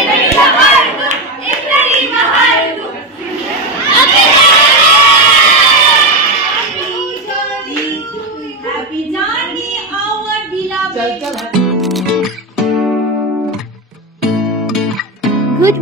Good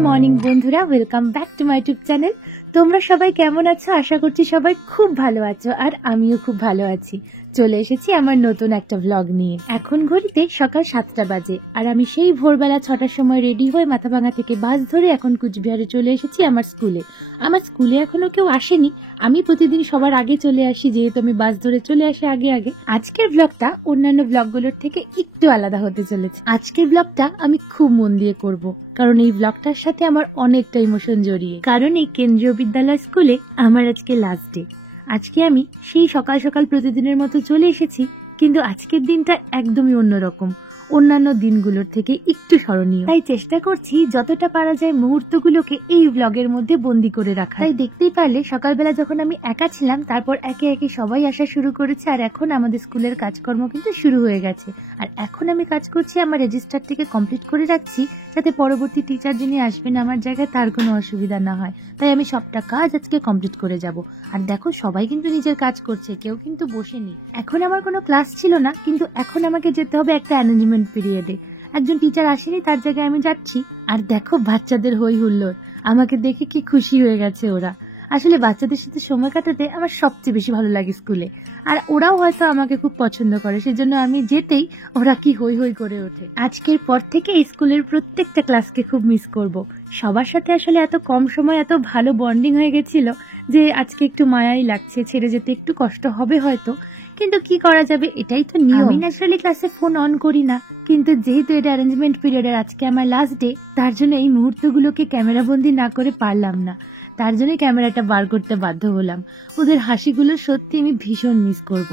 morning বন্ধুরা, welcome back to my YouTube channel. তোমরা সবাই কেমন আছো? আশা করছি সবাই খুব ভালো আছো, আর আমিও খুব ভালো আছি। চলে এসেছি আমার নতুন একটা ভ্লগ নিয়ে। এখন ঘড়িতে সকাল 7টা বাজে, আর আমি সেই ভোরবেলা 6টার সময় রেডি হয়ে মাথাভাঙা থেকে বাস ধরে এখন কুচবিহারে চলে এসেছি আমার স্কুলে। আমার স্কুলে এখনো কেউ আসেনি, আমি প্রতিদিন সবার আগে চলে আসি, যেহেতু আমি বাস ধরে চলে আসি আগে আগে। আজকের ব্লগটা অন্যান্য ব্লগগুলোর থেকে একটু আলাদা হতে চলেছে। আজকের ব্লগটা আমি খুব মন দিয়ে করব, কারণ এই ব্লগটার সাথে আমার অনেকটা ইমোশন জড়িয়ে। কারণ এই কেন্দ্রীয় বিদ্যালয় স্কুলে আমার আজকে লাস্ট ডে। আজকে আমি সেই সকাল সকাল প্রতিদিনের মতো চলে এসেছি, কিন্তু আজকের দিনটা একদমই অন্যরকম, অন্যান্য দিনগুলোর থেকে একটু স্মরণীয়। তাই চেষ্টা করছি যতটা পারা যায় মুহূর্তগুলোকে এই ব্লগের মধ্যে বন্দি করে রাখা। তাই দেখতেই পারলে সকালবেলা যখন আমি একা ছিলাম, তারপর একে একে সবাই আসা শুরু করেছে, আর এখন আমাদের স্কুলের কাজকর্ম কিন্তু শুরু হয়ে গেছে। আর এখন আমি কাজ করছি আমার রেজিস্টারটিকে কমপ্লিট করে রাখছি, যাতে পরবর্তী টিচার যিনি আসবেন আমার জায়গায় তার কোনো অসুবিধা না হয়। তাই আমি সবটা কাজ আজকে কমপ্লিট করে যাব। আর দেখো, সবাই কিন্তু নিজের কাজ করছে, কেউ কিন্তু বসেনি। এখন আমার কোনো ক্লাস ছিল না, কিন্তু এখন আমাকে যেতে হবে একটা অ্যারেঞ্জমেন্ট পিরিয়ডে। একজন টিচার আসেনি, তার জায়গায় আমি যাচ্ছি। আর দেখো বাচ্চাদের হই হুল্লোড়, আমাকে দেখে কি খুশি হয়ে গেছে ওরা। আসলে বাচ্চাদের সাথে সময় কাটাতে আমার সবচেয়ে বেশি ভালো লাগে স্কুলে, আর ওরাও হয়তো আমাকে খুব পছন্দ করে, সেজন্য আমি যেতেই ওরা কি হই হই করে ওঠে। আজকের পর থেকে এই স্কুলের প্রত্যেকটা ক্লাসকে খুব মিস করব। সবার সাথে আসলে এত কম সময় এত ভালো বন্ডিং হয়ে গেছিল যে আজকে একটু মায়াই লাগছে। ছেড়ে যেতে একটু কষ্ট হবে হয়তো, কিন্তু কি করা যাবে, এটাই তো নিয়ম। আমি ন্যাচারালি ক্লাসে ফোন অন করি না, কিন্তু যেহেতু এটা অ্যারেঞ্জমেন্ট পিরিয়ডের আজকে আমার লাস্ট ডে, তার জন্য এই মুহূর্তগুলোকে ক্যামেরা বন্দি না করে পারলাম না। তার জন্য ক্যামেরাটা বার করতে বাধ্য হলাম। ওদের হাসিগুলো সত্যি আমি ভীষণ মিস করব।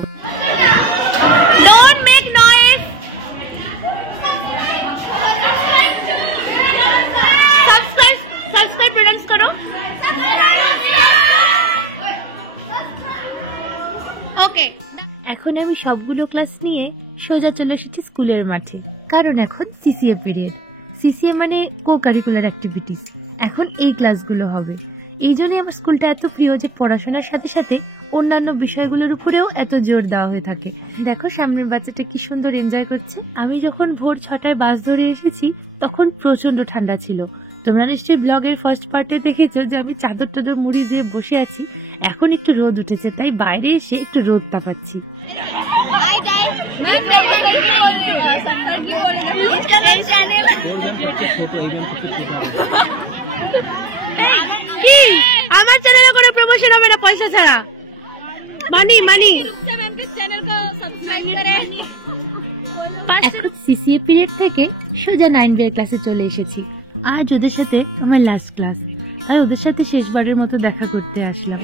এখন আমি সবগুলো ক্লাস নিয়ে সোজা চলে এসেছি স্কুলের মাঠে, কারণ এখন সিসিএ পিরিয়ড। সিসিএ মানে কো কারিকুলার অ্যাক্টিভিটিস। এখন এই ক্লাসগুলো হবে। এই জন্যই আমার স্কুলটা এত প্রিয় যে পড়াশোনার সাথে সাথে অন্যান্য বিষয়গুলোর উপরেও এত জোর দেওয়া হয়ে থাকে। দেখো সামনের বাচ্চাটা কি সুন্দর এনজয় করছে। আমি যখন ভোর 6টায় বাস ধরে এসেছি, তখন প্রচন্ড ঠান্ডা ছিল। তোমরা নিশ্চয়ই ব্লগের ফার্স্ট পার্টে দেখেছো যে আমি চাদর টাদর মুড়ি দিয়ে বসে আছি। এখন একটু রোদ উঠেছে, তাই বাইরে এসে একটু রোদ তাপাচ্ছি। আমার চ্যানেলে কোনো প্রমোশন হবে না পয়সা ছাড়া। মানি এখন সিসিএ পিরিয়ড থেকে সোজা 9B এর ক্লাসে চলে এসেছি। আজ ওদের সাথে আমার লাস্ট ক্লাস, তাই ওদের সাথে শেষবারের মতো দেখা করতে আসলাম।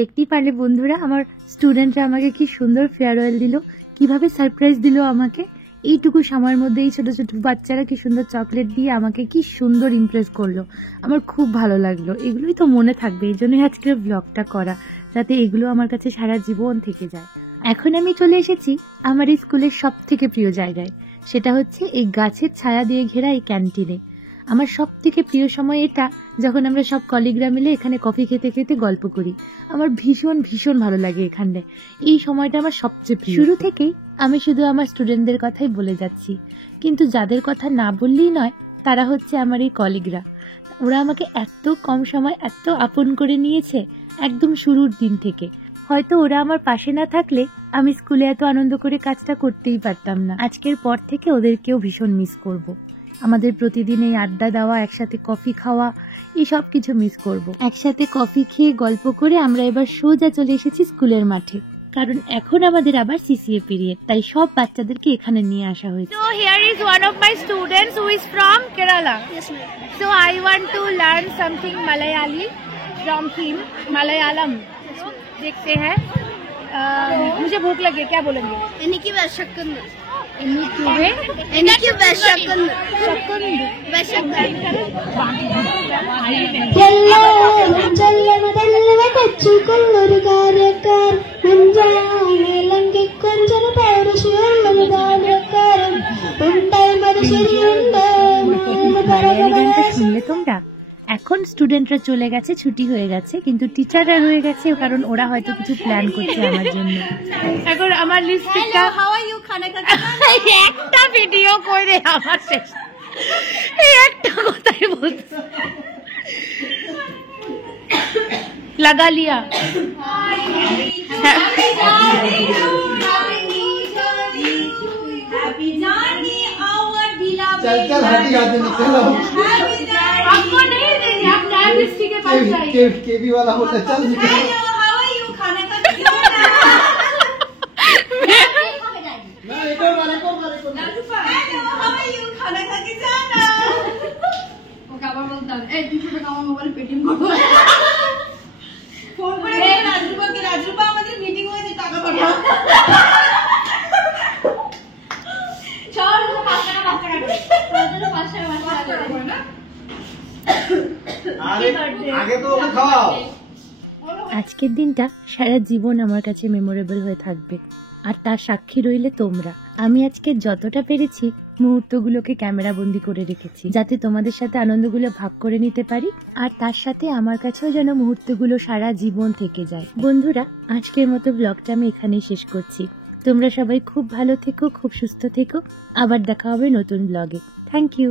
দেখতেই পারলে বন্ধুরা, আমার স্টুডেন্টরা আমাকে কি সুন্দর ফেয়ারওয়েল দিল, কিভাবে সারপ্রাইজ দিল আমাকে। এইটুকু সময়ের মধ্যে এই ছোট ছোট বাচ্চারা কি সুন্দর চকলেট দিয়ে আমাকে কি সুন্দর ইমপ্রেস করলো। আমার খুব ভালো লাগলো। এগুলোই তো মনে থাকবে, এই জন্যই আজকের ব্লগটা করা, যাতে এগুলো আমার কাছে সারা জীবন থেকে যায়। এখন আমি চলে এসেছি আমার এই স্কুলের সব থেকে প্রিয় জায়গায়, সেটা হচ্ছে এই গাছের ছায়া দিয়ে ঘেরা এই ক্যান্টিনে। আমার সব থেকে প্রিয় সময় এটা, যখন আমরা সব কলিগরা মিলে এখানে কফি খেতে খেতে গল্প করি। আমার ভীষণ ভীষণ ভালো লাগে এখানে। এই সময়টা আমার সবচেয়ে প্রিয়। শুরু থেকেই আমি শুধু আমার স্টুডেন্টদের কথাই বলে যাচ্ছি, কিন্তু যাদের কথা না বললেই নয় তারা হচ্ছে আমার এই কলিগরা। ওরা আমাকে এত কম সময় এত আপন করে নিয়েছে একদম শুরুর দিন থেকে। হয়তো ওরা আমার পাশে না থাকলে আমি স্কুলে এত আনন্দ করে কাজটা করতেই পারতাম না। আজকের পর থেকে ওদেরকেও ভীষণ মিস করব। আমাদের প্রতিদিন এই আড্ডা দেওয়া, একসাথে কফি খাওয়া, এই সব কিছু মিস করব। একসাথে কফি খেয়ে গল্প করে আমরা এবার সোজা চলে এসেছি স্কুলের মাঠে, কারণ এখন আমাদের আবার সিসিএ পিরিয়ড, তাই সব বাচ্চাদেরকে এখানে নিয়ে আসা হয়েছে। So here is one of my students who is from Kerala. Yes, ma'am. So I want to learn something Malayali from him. Malayalam. देखते हैं। मुझे भूख लगी, क्या बोलेंगे? എനിക്ക് വിശക്കുന്നു. എനിക്ക് വിശക്കുന്നു. കൊച്ചുകൊള്ളൊരു കാര്യക്കാർ കൊഞ്ചൊരു പൗരുഷമുള്ളൊരു കാര്യക്കാരൻ ഉണ്ടായി മനുഷ്യരുണ്ട്। শুনলে তোমরা? এখন স্টুডেন্টরা চলে গেছে, ছুটি হয়ে গেছে, কিন্তু টিচাররা রয়ে গেছে, কারণ ওরা হয়তো কিছু প্ল্যান করছে আমার জন্য। এখন আমার লিপস্টিকটা একটা ভিডিও করে আমার শেষ, এই একটা কথাই বলতে লাগা লিয়া। चल चल हाथी हाथी निकलो। आपको नहीं देंगे, आप डायबिटीज के पास जाइए। केबी वाला होता चल निकलो। আজকের দিনটা সারা জীবন আমার কাছে মেমোরেবল হয়ে থাকবে, আর তার সাক্ষী রইলে তোমরা। আমি আজকে যতটা পেরেছি মুহূর্তগুলোকে ক্যামেরা বন্দি করে রেখেছি, যাতে তোমাদের সাথে আনন্দগুলো ভাগ করে নিতে পারি, আর তার সাথে আমার কাছেও যেন মুহূর্তগুলো সারা জীবন থেকে যায়। বন্ধুরা, আজকের মতো ব্লগটা আমি এখানেই শেষ করছি। তোমরা সবাই খুব ভালো থেকো, খুব সুস্থ থেকো। আবার দেখা হবে নতুন ব্লগে। Thank you.